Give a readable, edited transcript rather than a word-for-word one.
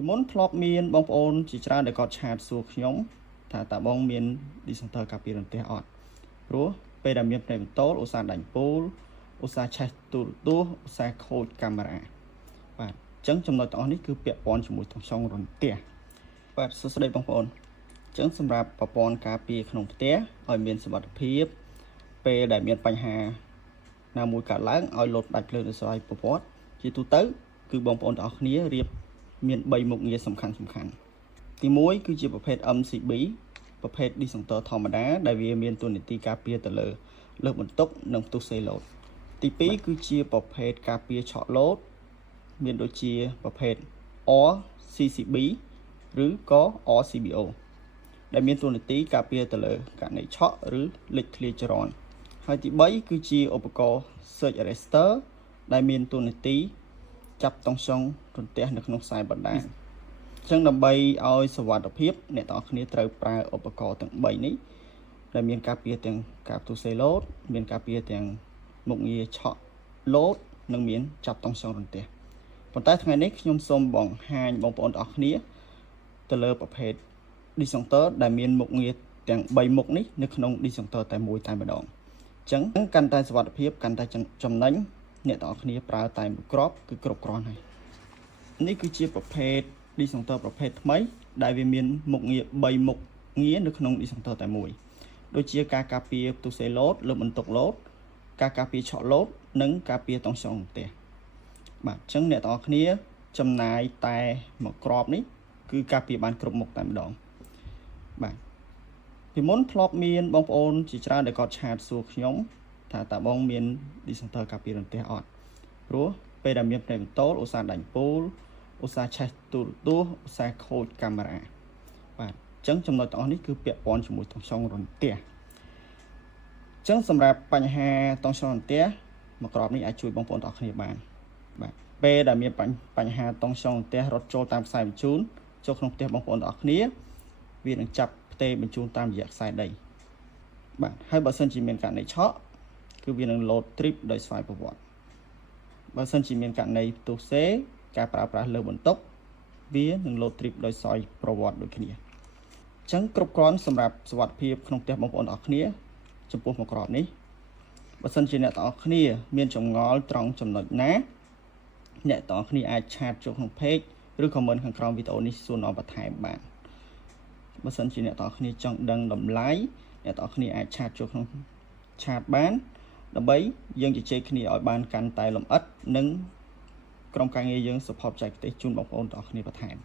ពីមុនធ្លាប់មានបងប្អូនជាច្រើនដែលគាត់ឆាតសួរខ្ញុំថាតើបងមាន dispenser ការពាររន្ទះអត់ព្រោះពេលដែលមានផ្នែកបន្ទោលឧស្សាហ៍ដាច់ពូលឧស្សាហ៍ឆេះទូរទស្សន៍ឧស្សាហ៍ខូចកាមេរ៉ាបាទអញ្ចឹងចំណុចទាំងអស់នេះគឺពាក់ព័ន្ធជាមួយទាំងចុងរន្ទះបាទសួស្តីបងប្អូនអញ្ចឹងសម្រាប់ប្រព័ន្ធការពារក្នុងផ្ទះឲ្យមានសុវត្ថិភាពពេលដែលមានបញ្ហាណាមួយកើតឡើងឲ្យលោតដាច់ភ្លើងដោយសារប្រព័ន្ធជាទូទៅគឺបងប្អូនទាំងអស់គ្នារៀបមាន3មុខងារសំខាន់ទី1គឺជាប្រភេទ MCB ប្រភេទ dispenser ធម្មតាដែលវាមានតួនាទីការពារទៅលើបន្ទុកនិងផ្ទុះសេឡូតទី2គឺជាប្រភេទការពារឆក់ឡូតមានដូចជាប្រភេទ RCCB ឬក៏ RCBO ដែលមានតួនាទីការពារទៅលើករណីឆក់ឬលេចធ្លាយចរន្តហើយទី3គឺជាឧបករណ៍ surge arrestor ដែលមានតួនាទីចាប់តង់ចុងរន្ទះនៅក្នុងខ្សែបណ្ដាញអញ្ចឹងដើម្បីឲ្យសុវត្ថិភាពអ្នកទាំងអស់គ្នាត្រូវប្រើឧបករណ៍ទាំង3នេះដែលមានការពារទាំងការផ្ទុះសេឡូតមានការពារទាំងមុខងារឆក់ឡូតនិងមានចាប់តង់ចុងរន្ទះប៉ុន្តែថ្ងៃនេះខ្ញុំសូមបង្ហាញបងប្អូនទាំងអស់គ្នាទៅលើប្រភេទ dispenser ដែលមានមុខងារទាំង3មុខនេះនៅក្នុង dispenser តែមួយតែម្ដងអញ្ចឹងកាន់តែសុវត្ថិភាពកាន់តែចំណេញអ្នកទាំងអស់គ្នាប្រើតែមួយគ្រាប់គឺគ្រប់គ្រាន់ហើយនេះគឺជាប្រភេទ dispenser ប្រភេទថ្មីដែលវាមានមុខងារ3មុខងារនៅក្នុង dispenser តែមួយដូចជាការការពារផ្ទុះសេឡូតលើបន្ទុកឡូតការការពារឆក់ឡូតនិងការពារតង់ចុងផ្ទះបាទអញ្ចឹងអ្នកទាំងអស់គ្នាចំណាយតែមួយគ្រាប់នេះគឺការពារបានគ្រប់មុខតែម្ដងបាទពីមុនធ្លាប់មានបងប្អូនជាច្រើនដែលគាត់ឆាតសួរខ្ញុំថាតើបងមាន dispenser ការពាររន្ទះអត់ព្រោះពេលដែលមានផ្នែកបន្ទោលឧស្សាហ៍ដាច់ពូលឧស្សាហ៍ឆេះទូរទស្សន៍ឧស្សាហ៍ខូចកាមេរ៉ាបាទអញ្ចឹងចំណុចទាំងអស់នេះគឺពាក់ព័ន្ធជាមួយទាំងចុងរន្ទះអញ្ចឹងសម្រាប់បញ្ហាតង់ចុងរន្ទះមួយគ្រាប់នេះអាចជួយបងប្អូនទាំងអស់គ្នាបានបាទពេលដែលមានបញ្ហាតង់ចុងរន្ទះរត់ចូលតាមខ្សែបញ្ជូនចូលក្នុងផ្ទះបងប្អូនទាំងអស់គ្នាវានឹងចាប់ផ្ទេរបញ្ជូនតាមរយៈខ្សែដីបាទហើយបើសិនជាមានករណីឆក់គឺវានឹងលោតទ្រីបដោយស្វ័យប្រវត្តិបើសិនជាមានករណីផ្ទុះសេការប្រើប្រាស់លើបន្ទុកវានឹងលោតទ្រីបដោយស្វ័យប្រវត្តិដូចគ្នាអញ្ចឹងគ្រប់គ្រាន់សម្រាប់សុវត្ថិភាពក្នុងផ្ទះបងប្អូនទាំងអស់គ្នាចំពោះមួយគ្រាប់នេះបើសិនជាអ្នកទាំងអស់គ្នាមានចម្ងល់ត្រង់ចំណុចណាអ្នកទាំងអស់គ្នាអាចឆាតចូលក្នុង page ឬ comment ខាងក្រោមវីដេអូនេះសួរនាំបន្ថែមបានបើសិនជាអ្នកទាំងអស់គ្នាចង់ដឹងតម្លៃអ្នកទាំងអស់គ្នាអាចឆាតចូលក្នុងឆាតបានដើម្បីយើងជជែកគ្នាឲ្យបានកាន់តែលម្អិតនិងក្រុមការងារយើងសុភ័ព្វចែកទេសជូនបងប្អូនទាំងអស់គ្នាបន្ថែម